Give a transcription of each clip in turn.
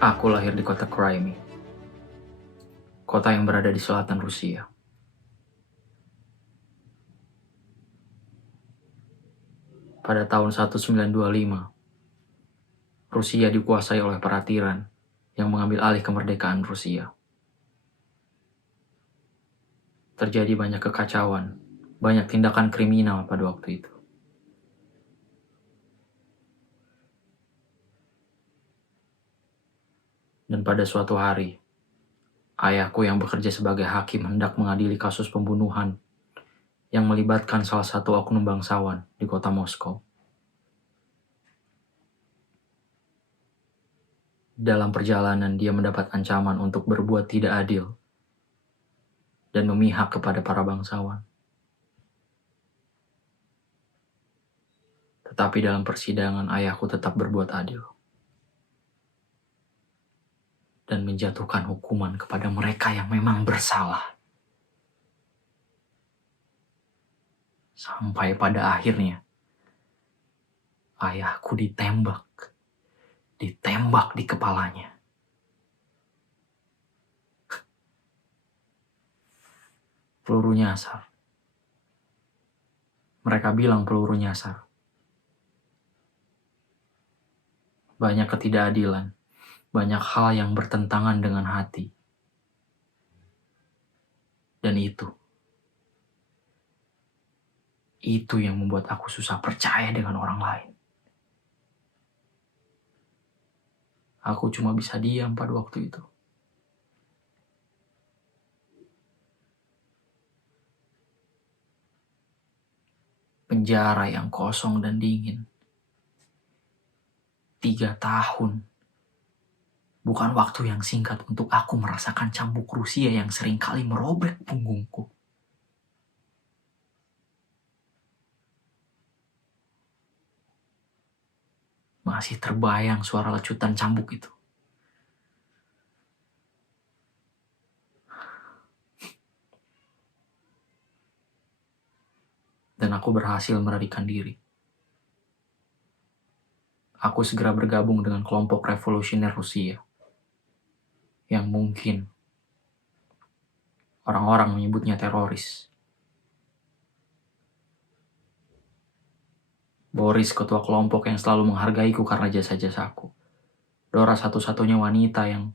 Aku lahir di kota Crimea, kota yang berada di selatan Rusia. Pada tahun 1925, Rusia dikuasai oleh Peratiran yang mengambil alih kemerdekaan Rusia. Terjadi banyak kekacauan, banyak tindakan kriminal pada waktu itu. Dan pada suatu hari, ayahku yang bekerja sebagai hakim hendak mengadili kasus pembunuhan yang melibatkan salah satu oknum bangsawan di kota Moskow. Dalam perjalanan, dia mendapat ancaman untuk berbuat tidak adil dan memihak kepada para bangsawan. Tetapi dalam persidangan, ayahku tetap berbuat adil dan menjatuhkan hukuman kepada mereka yang memang bersalah. Sampai pada akhirnya, ayahku ditembak di kepalanya. Peluru nyasar. Mereka bilang peluru nyasar. Banyak ketidakadilan, banyak hal yang bertentangan dengan hati. Dan itu yang membuat aku susah percaya dengan orang lain. Aku cuma bisa diam pada waktu itu. Penjara yang kosong dan dingin. 3 tahun. Bukan waktu yang singkat untuk aku merasakan cambuk Rusia yang seringkali merobek punggungku. Masih terbayang suara lecutan cambuk itu. Dan aku berhasil melarikan diri. Aku segera bergabung dengan kelompok revolusioner Rusia. Yang mungkin orang-orang menyebutnya teroris. Boris, ketua kelompok yang selalu menghargaiku karena jasa-jasaku. Dora satu-satunya wanita yang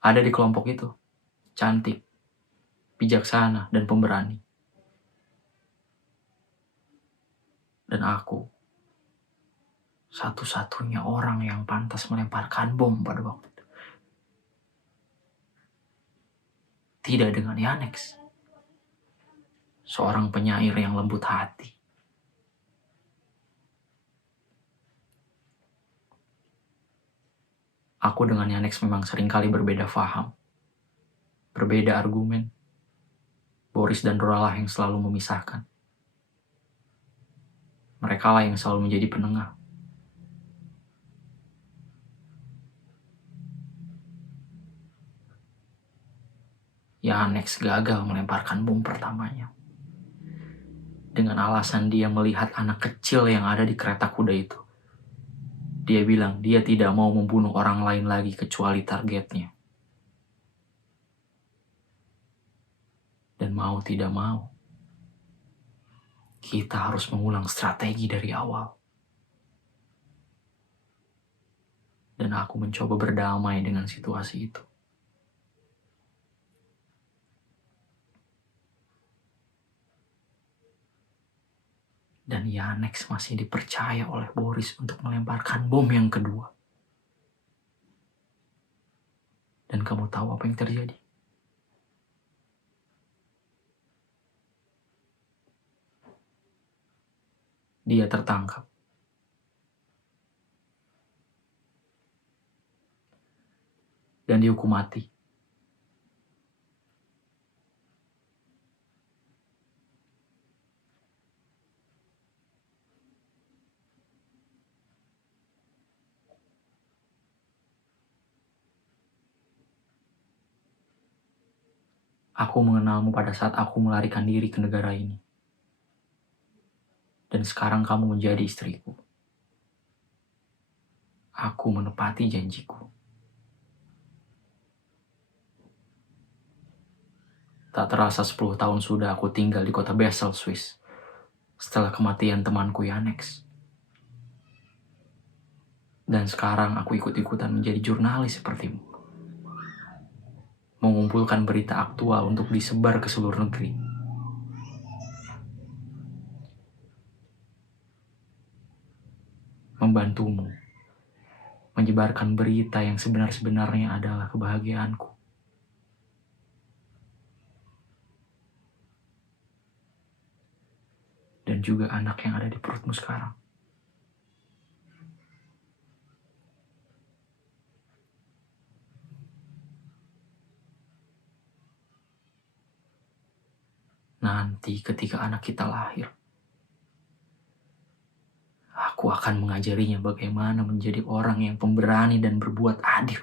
ada di kelompok itu. Cantik, bijaksana, dan pemberani. Dan aku, satu-satunya orang yang pantas melemparkan bom pada waktu itu. Tidak dengan Yanex, seorang penyair yang lembut hati. Aku dengan Yanex memang seringkali berbeda faham, berbeda argumen. Boris dan Dora lah yang selalu memisahkan. Mereka lah yang selalu menjadi penengah. Yanex gagal melemparkan bom pertamanya. Dengan alasan dia melihat anak kecil yang ada di kereta kuda itu. Dia bilang dia tidak mau membunuh orang lain lagi kecuali targetnya. Dan mau tidak mau, kita harus mengulang strategi dari awal. Dan aku mencoba berdamai dengan situasi itu. Dan Yanex masih dipercaya oleh Boris untuk melemparkan bom yang kedua. Dan kamu tahu apa yang terjadi? Dia tertangkap. Dan dihukum mati. Aku mengenalmu pada saat aku melarikan diri ke negara ini. Dan sekarang kamu menjadi istriku. Aku menepati janjiku. Tak terasa 10 tahun sudah aku tinggal di kota Basel, Swiss. Setelah kematian temanku Yanex. Dan sekarang aku ikut-ikutan menjadi jurnalis sepertimu. Mengumpulkan berita aktual untuk disebar ke seluruh negeri. Membantumu. Menyebarkan berita yang sebenar-sebenarnya adalah kebahagiaanku. Dan juga anak yang ada di perutmu sekarang. Nanti ketika anak kita lahir, aku akan mengajarinya bagaimana menjadi orang yang pemberani dan berbuat adil.